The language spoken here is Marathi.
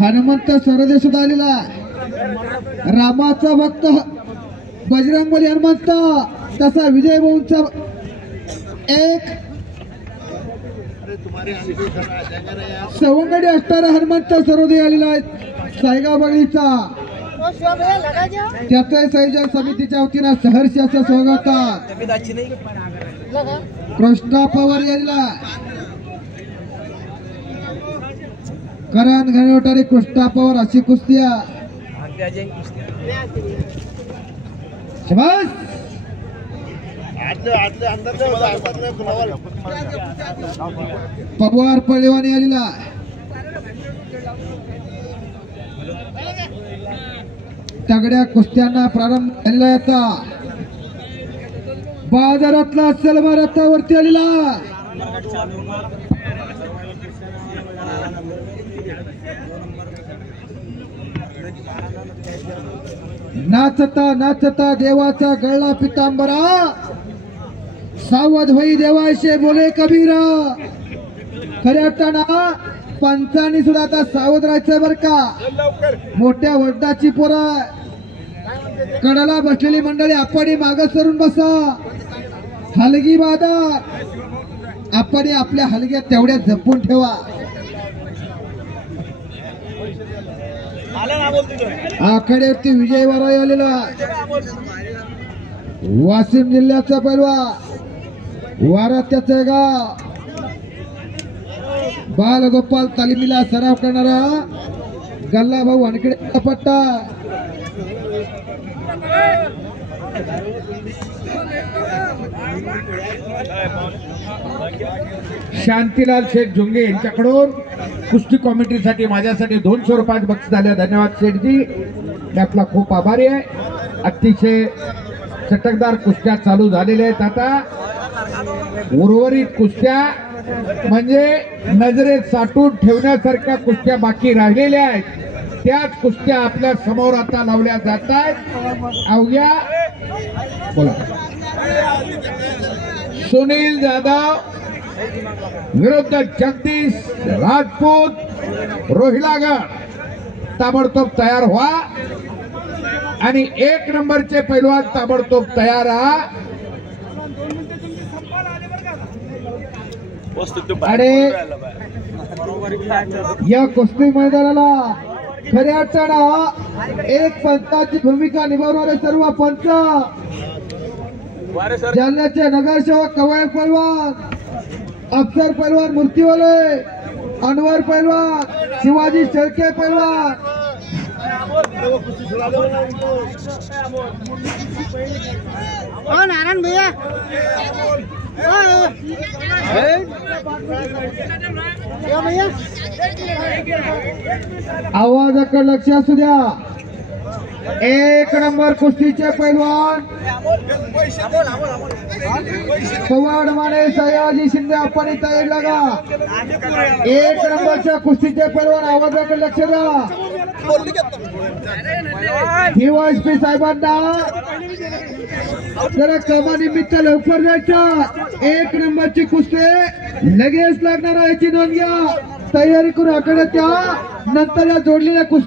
हनुमंत सरदे सुद्धा आलेला, रामाचा भक्त बजरंगबली हनुमंत, तसा विजय भाऊंचा एक सवंगडी असणारा हनुमंत सरोदे आलेला आहे सायगाव बगळीचा. त्याचे संयोजन समितीच्या वतीनं सहर्ष असं स्वागत. कृष्णा पवार यायला करण घनवटारी कृष्णा पवार अशी कुस्त्या शाबास. पवार पळेवानी आलेला तगड्या कुस्त्यांना प्रारंभ झालेला याचा बाजारातला सलमा रथावरती आलेला नाचता नाचता देवाचा गळला पितांबरा, सावध होई देवाशे बोले कबीरा. खऱ्या अर्थानं पंचांनी सुद्धा आता सावध राहायचं बर का. मोठ्या वडिलाची पोरं कडाला बसलेली मंडळी आपण माग सरून बसा. हलगी बाजार आपण आपल्या हलग्या तेवढ्या जपून ठेवा. आखाड्यावरती विजय वाराय आलेला वाशिम जिल्ह्याचा पैलवान वारा त्याचं गाव बालगोपाल तालिमीला सराव करणारा गल्ला भाऊ वानखेडे पट्टा. शांतीलाल शेठ झुंगे यांच्याकडून कुस्ती कॉमेंट्रीसाठी माझ्यासाठी 200 रुपयात बक्षीस झाले. धन्यवाद शेठजी, मी आपला खूप आभारी आहे. अतिशय चटकदार कुस्त्या चालू झालेल्या आहेत. आता उर्वरित कुस्त्या म्हणजे नजरेत साठवून ठेवण्यासारख्या कुस्त्या बाकी राहिलेल्या आहेत. त्याच कुस्त्या आपल्या समोर आता लावल्या जात आहेत. अवघ्या बोला सुनील जाधव विरुद्ध जगदीश राजपूत रोहिलागड. ताबडतोब तयार व्हा आणि 1 नंबरचे पैलवान ताबडतोब तयार राहा. अरे या कुस्ती मैदानाला खऱ्या अर्थानं एक पंचाची भूमिका निभावणारे सर्व पंच, जालन्याचे नगरसेवक कवायत पैलवान, अफसर पैलवान मूर्तीवाले, अनवर पैलवान, शिवाजी शेळके पैलवान, नारायण भैया आवाजाकडे लक्ष असू द्या. 1 नंबर कुस्तीचे पैलवान पवाड माने सयाजी शिंदे आपण तयारी लागा. 1 नंबरच्या कुस्तीचे पैलवान आवाजाकडे लक्ष द्या. डीवायएसपी साहेबांना जरा कामानिमित्त लवकर जायचं. 1 नंबरची कुस्ती लगेच लागणार याची नोंद घ्या. तयारी करून आकडे त्या नंतर या जोडलेल्या कुस्ती